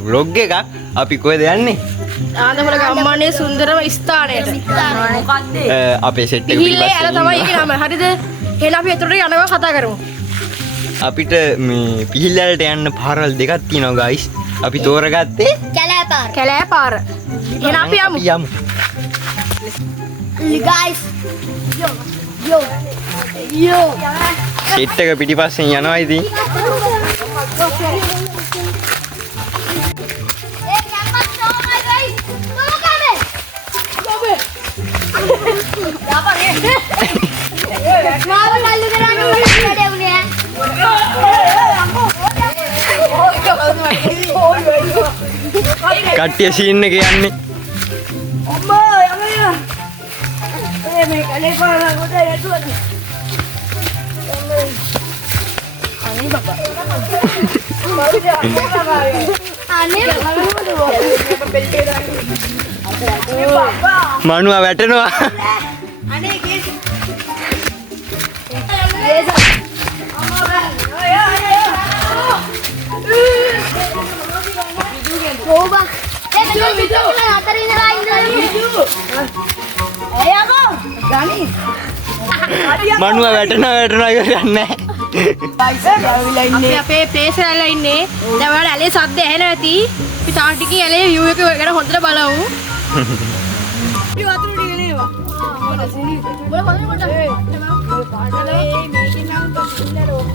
vlog එක අපි කොහෙද යන්නේ? ආනන්දපුර ගම්මානයේ සුන්දරම ස්ථානයට. මොකද්ද? අපේ සෙට් එක පිහිල්ලේ යන තමයි ඒකේ නම. හරිද? එහෙනම් අපි එතකොට යනවා කතා කරමු. අපිට මේ පිහිල්ලට යන්න පාරවල් දෙකක් තියෙනවා guys. අපි තෝරගත්තේ කැලෑ පාර. එහෙනම් අපි යමු. guys yo සෙට් එක පිටිපස්සෙන් යනවා ඉතින්. කට්ටිය සීන් එක යන්නේ. මනුවා වැටෙනවා. මනුවා වැටෙනවා කියන්නේ අපි අපේ ප්ලේස් වල ඉන්නේ. දැන් ඔයාලා ඇලේ සද්ද ඇහෙනවා ඇති. අපි තාම ටිකකින් ඇලේ view එක ගැන හොඳට බලමු. අපි වතුර ටික නේවා. මොන හොඳට කොට. මේකේ නම් තොපිල්ලර ඕන.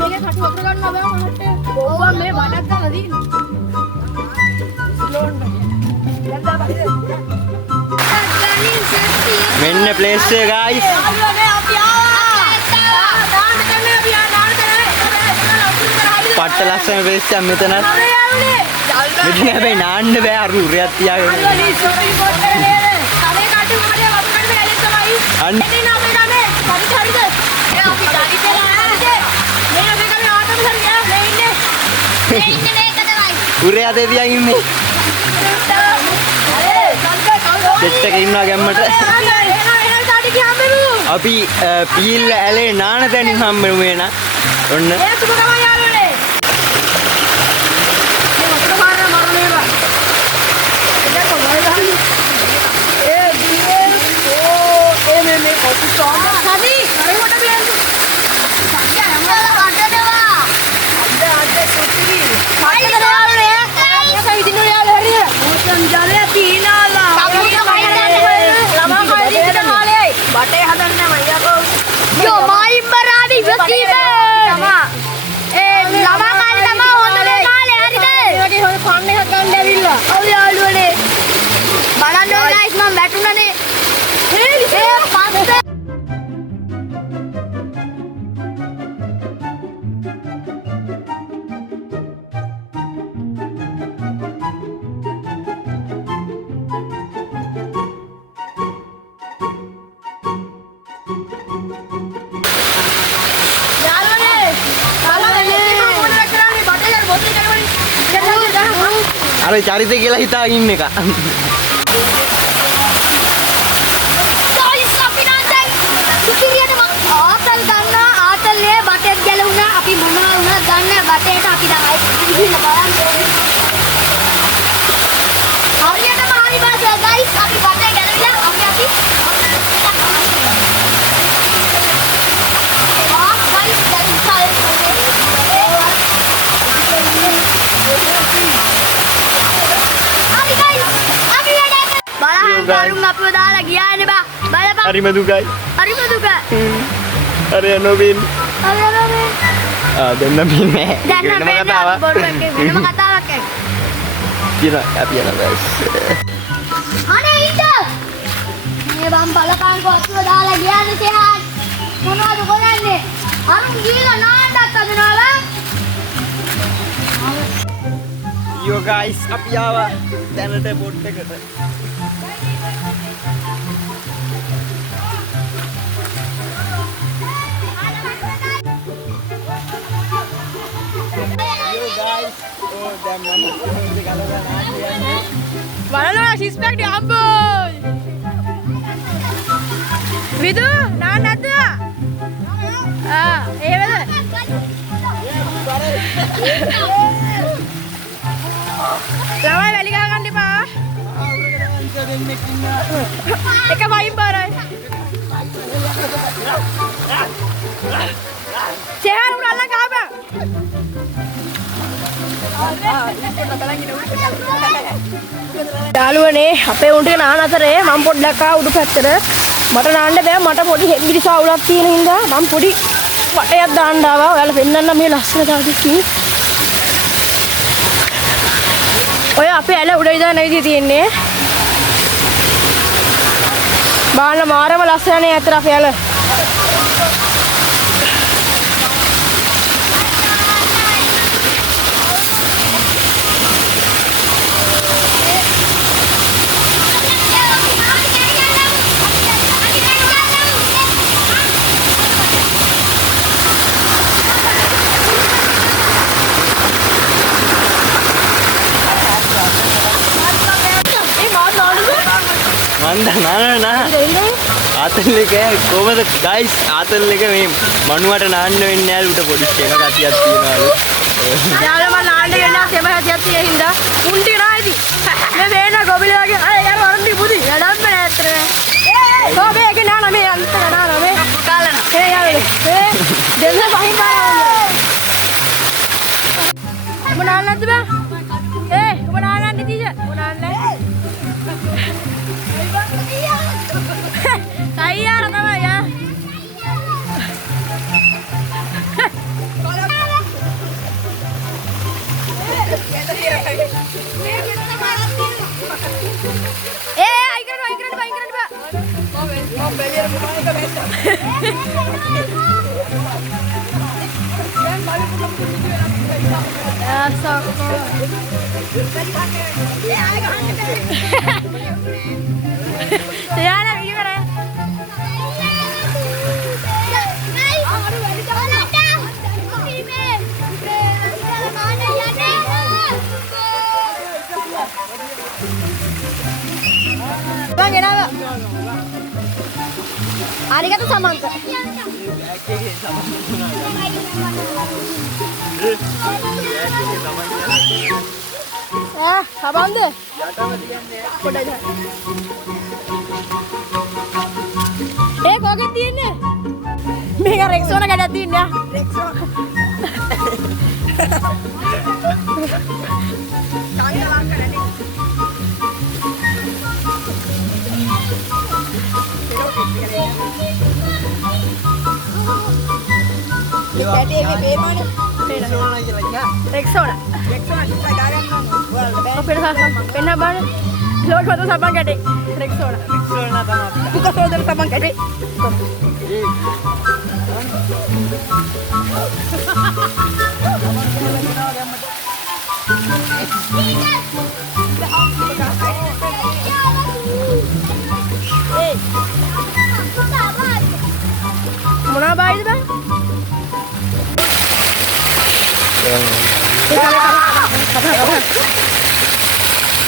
මේකේ කටු වතුර ගන්නවා බෑ මොනට. ඕවා මේ වඩක් දාලා දින්න. මෙන්න ප්ලේස් එක guys. පට්ට ලස්සන ප්ලේස් එකක් මෙතන. මෙතන හැබැයි නාන්න බෑ අර උරයක් තියාගෙන. උරයා දෙවියන් ඉන්නේ. සෙට් එකේ ඉන්නවා ගැම්මට. අපි පීල් ඇලේ නාන තැනින් හම්බෙමු වෙන. ඔන්න. බටේ හදන්න මයියකෝ. yo මයිම්බරානි ඉවසීම තමා ඒ ළමා කාලේ තමා හොඳේ කාලේ හරිද ඒකේ හොඳ ෆන් එකක් ගන්න ඇවිල්ලා. ඔව් යාළුවනේ බලන්න ඕන guys මම වැටුණනේ ඒ පස්සේ අර චරිතය කියලා හිතාගෙන ඉන්න එක. guys අපි නැන්දයි සුපිරියට මම ආතල් ගන්නවා ආතල්ලේ බටෙක් ගැලුණා අපි මොනවා වුණා ගන්න බටේට අපි තමයි ඉන්න බලන්න හරියටම හරි බාස guys අපි බටේ ගැලවිලා අපි බලන්න අපිව දාලා ගියානේ බා බලපන් හරිම දුකයි. හරිම දුක අර නොවින්. අර නොවින් දෙන්න පින්නේ. දැන් නම් වෙනම කතාවක්. වෙනම කතාවක් ඇයි? කියන අපි යන බස්. අනේ ඉන්න. මේ බම් බලකන් කොස්සුව දාලා ගියානේ සෙහාන්. මොනවද කරන්නේ? අරුන් ගිහලා නාන්නක් අදනවා. Yo guys, අපි ආවා දැනට බොට් එකට. Yo guys, oh දැන් මම ගලවලා නාන්නේ. බලනවා සික්ස් පැක් ඩම්බල්. විදු නාන්න නැද්ද? ඒවද? ළමයි වැලි ගහ ගන්න එපා. එක වයින් බාරයි. චේහර උරල්ල ගහපන්. යාළුවනේ අපේ උන් ටික නාන අතරේ මම පොඩ්ඩක් ආ උඩු පැත්තට. මට නාන්න බෑ මට පොඩි හෙම්බිරිස අවුලක් තියෙන හින්දා මම පොඩි වටයක් දාන්න ආවා. ඔයාලා පෙන්නන්න මේ ලස්සන තාදිස්කි. ඔය අපේ ඇල උඩ ඉඳන් නැවිදී තියෙන්නේ. බාන්න මාරම ලස්සනනේ ඇතර අපේ ඇල. ආතල් එක කොහමද ගයිස් ආතල් එක මේ මනුවට නාන්න වෙන්නේ නැහැ උට පොඩි කෙන කතියක් තියනවලු. යාළුවා මම නාන්න ගෙන්න සෙම හැතියක් තියෙන හින්දා උන් ටික නායිදි. මේ වේන ගොබිලේ වගේ අය යාර වරන්දි බුදි. යඩම් බෑ ඇත්තට. ඔබ මේක නාන මේ අන්ත නාන මේ කාලන. ඒ යාළුවා. දෙන්න පහින් බාරවන්න. ඔබ නාන්න නැද්ද බෑ? ඔබ නාන්න ඉතිජ. ඔබ නාන්න. Ayah, apa ya? Bang, kenapa? Arigato Samantha. Abang deh. Udah aja. Kok gantiin ya? Mega Rexona gak gantiin ya? Rexona. Kaya langka nanti. Jadi ini berapa nih? Rexona. Rexona kita garan dong. Oh, pernah banget. Lo foto sabang gede. Rexona. Rexona sama. Buka folder sabang gede. Mau ngapain bang?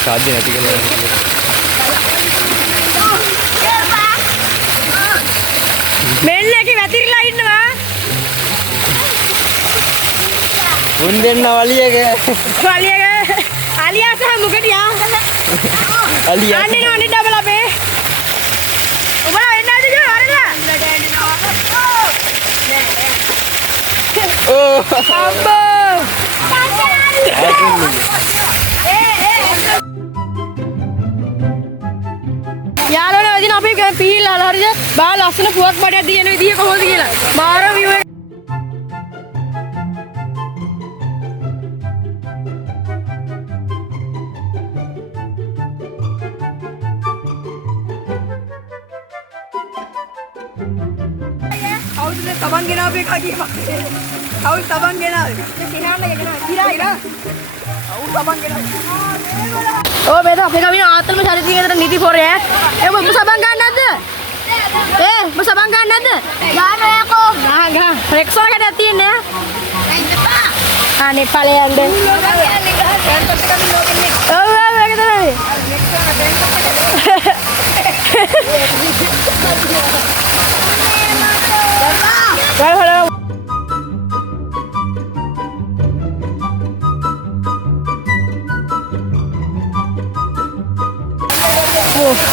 Saja nanti kalau මෙන්න එකේ වැතිරිලා ඉන්නවා. උන් දෙන්න වලියක. වලියක අලියා සහ මුගටියා. අලියා. අන්නේ නෝනේ double අපේ. ඔබලා එන්න ඇද ජෝ හරිලා. ඕ. අම්බෝ. යාළුවනේ වදින අපි පීල්ලා හරිද? බා ලස්සන පුවක් බඩයක් දින විදිය කොහොමද කියලා. මාර view එක සබන් ගෙනාවේ කගේ කවුද සබන් ගෙනාවේ සිනාන්න ගෙනාවේ කිරා කවුද සබන් ගෙනාවේ ඕ බේද අපේ කවින ආතල්ම චරිතයකට නිදි පොරේ ඒ මොකද සබන් ගන්න නැද්ද මොකද සබන් ගන්න නැද්ද ගන්න යකෝ ගා රෙක්සෝන කඩක් තියෙන්නේ අනේ ඵලයන්ද ඔව් ඒක තමයි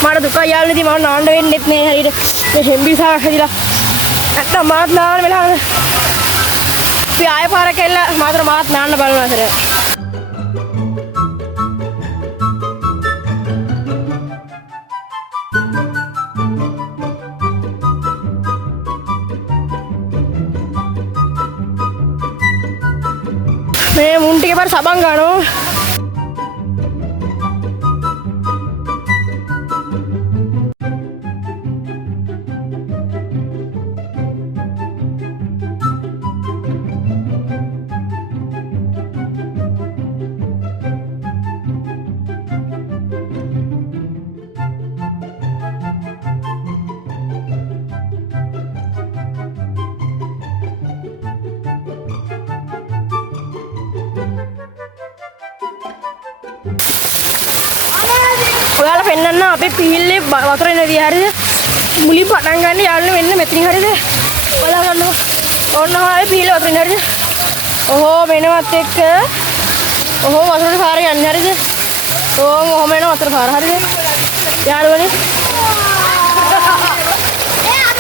මට දුක යාළුවනි මම නාන්න වෙන්නෙත් නෑ හරියට මේ හෙම්බිසාවක් හැදිලා නැත්තම් මාත් නාන්න වෙලාවද අපි ආයෙ පාරක් ඇල්ල මාතර මාත් නාන්න බලනවා සර මේ මුන් ටික පාර සබන් ගන්නවා ඔයාලා පෙන්නන්න අපේ පිහිල්ලේ වතුර එන විදිය හරියද මුලින් පටන් ගන්න යාළුවනේ මෙන්න මෙතනින් හරියද ඔයාලා ගන්නවා ඕන්න ඔයාලා පිහිල්ලේ වතුර එන හරියද ඔහෝ මෙනවත් එක්ක ඔහෝ වතුරේ පාර යන්නේ හරියද ඕම් ඔහොම එන වතුර පාර හරියද යාළුවනේ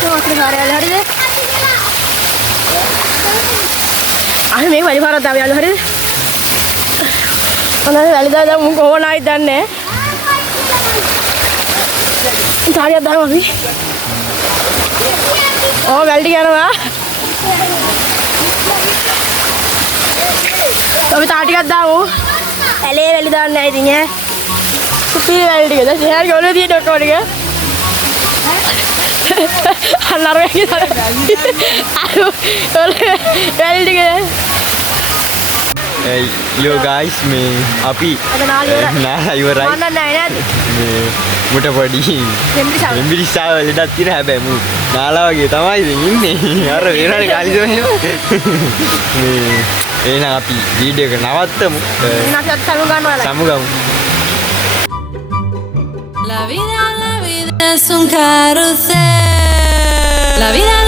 වතුර පාර යන්නේ හරියද අනේ මේ වැඩි පාරක් දාව යාළුවා හරියද අනේ වැලිදා දැන් මුන් කොහොම ආයිද දන්නේ තාරියක් දාමු අපි. ඕ වැල්ටි යනවා. අපි තා ටිකක් දාමු. ඇලේ වැලි දාන්න නැහැ ඉතින් ඈ. සුපි වැලි ටික. දැන් සිහාර ගොල්ලෝ තියෙන ඔක්කොම ටික. අන්නරගේ දාන්න. අර වැලි ටික. Hey, yo guys, මේ අපි නාලා ඉවරයි. මන්න නැහැ නේද? මේ මුට පොඩි එම්බිරිස්සාව ලෙඩක් තියෙන හැබැයි මු නාලා වගේ තමයි ඉතින් ඉන්නේ. අර වෙනානේ කාලිද මේ එහෙනම් අපි වීඩියෝ එක නවත්තමු. සමුගමු. La vida es un carrusel. La vida